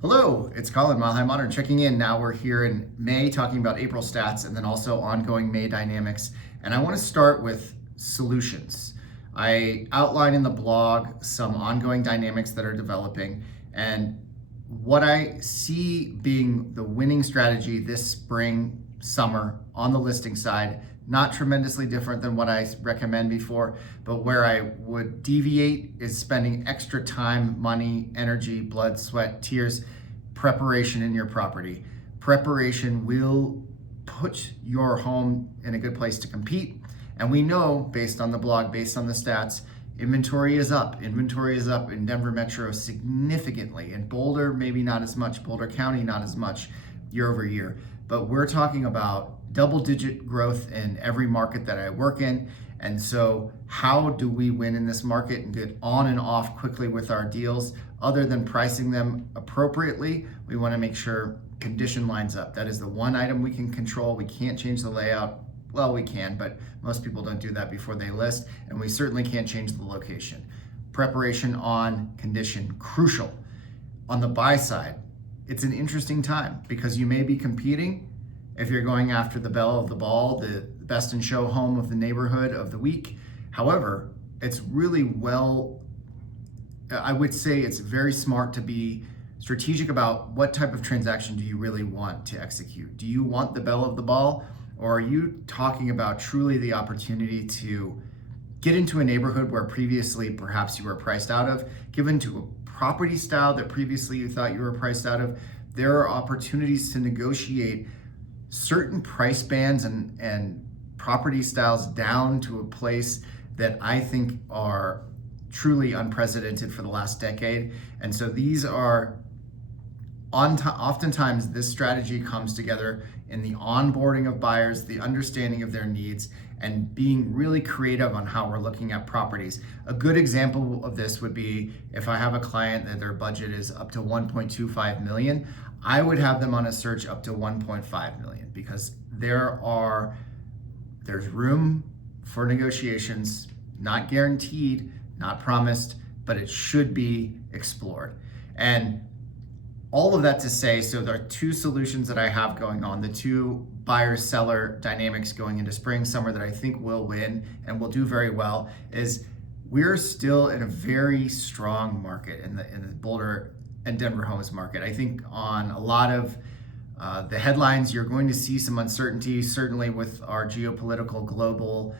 Hello, it's Colin, Mile High Modern, checking in. Now we're here in May talking about April stats and then also ongoing May dynamics. And I want to start with solutions. I outline in the blog some ongoing dynamics that are developing and what I see being the winning strategy this spring, summer on the listing side. Not tremendously different than what I recommend before, but where I would deviate is spending extra time, money, energy, blood, sweat, tears, preparation in your property. Preparation will put your home in a good place to compete. And we know, based on the blog, based on the stats, inventory is up. Inventory is up in Denver Metro significantly. In Boulder, maybe not as much. Boulder County, not as much year over year. But we're talking about double-digit growth in every market that I work in. And so how do we win in this market and get on and off quickly with our deals? Other than pricing them appropriately, we want to make sure condition lines up. That is the one item we can control. We can't change the layout. Well, we can, but most people don't do that before they list. And we certainly can't change the location. Preparation on condition, crucial. On the buy side, it's an interesting time because you may be competing if you're going after the belle of the ball, the best in show home of the neighborhood of the week. However, it's really I would say it's very smart to be strategic about what type of transaction do you really want to execute. Do you want the belle of the ball, or are you talking about truly the opportunity to get into a neighborhood where previously perhaps you were priced out of, given to a property style that previously you thought you were priced out of? There are opportunities to negotiate certain price bands and property styles down to a place that I think are truly unprecedented for the last decade. And so these are oftentimes this strategy comes together in the onboarding of buyers, the understanding of their needs, and being really creative on how we're looking at properties. A good example of this would be if I have a client that their budget is up to 1.25 million, I would have them on a search up to 1.5 million because there's room for negotiations, not guaranteed, not promised, but it should be explored. And all of that to say, so there are two solutions that I have going on, the two buyer-seller dynamics going into spring, summer that I think will win and will do very well, is we're still in a very strong market in the Boulder and Denver homes market. I think on a lot of the headlines, you're going to see some uncertainty, certainly with our geopolitical global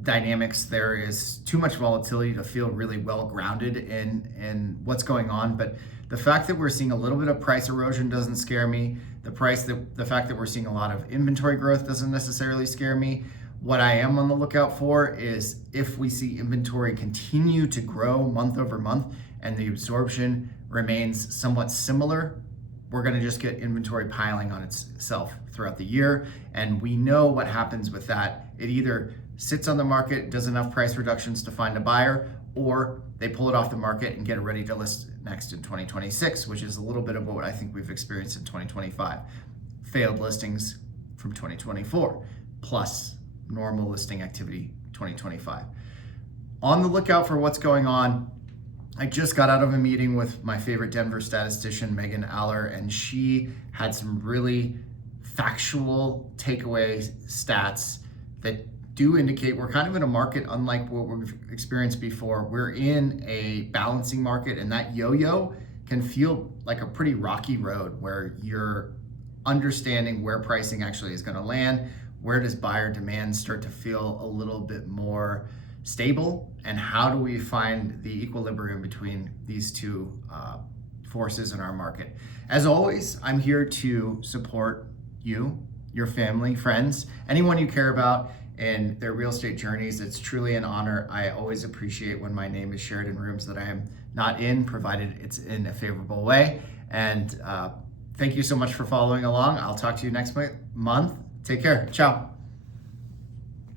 dynamics. There is too much volatility to feel really well grounded in what's going on. But the fact that we're seeing a little bit of price erosion doesn't scare me. The fact that we're seeing a lot of inventory growth doesn't necessarily scare me. What I am on the lookout for is if we see inventory continue to grow month over month and the absorption remains somewhat similar, we're going to just get inventory piling on itself throughout the year. And we know what happens with that. It either sits on the market, does enough price reductions to find a buyer, or they pull it off the market and get it ready to list next in 2026, which is a little bit of what I think we've experienced in 2025. Failed listings from 2024, plus normal listing activity 2025. On the lookout for what's going on. I just got out of a meeting with my favorite Denver statistician, Megan Aller, and she had some really factual takeaway stats that do indicate we're kind of in a market unlike what we've experienced before. We're in a balancing market, and that yo-yo can feel like a pretty rocky road where you're understanding where pricing actually is going to land. Where does buyer demand start to feel a little bit more stable, and how do we find the equilibrium between these two forces in our market? As always, I'm here to support you, your family, friends, anyone you care about in their real estate journeys. It's truly an honor. I always appreciate when my name is shared in rooms that I am not in, provided it's in a favorable way. And thank you so much for following along. I'll talk to you next month. Take care. Ciao.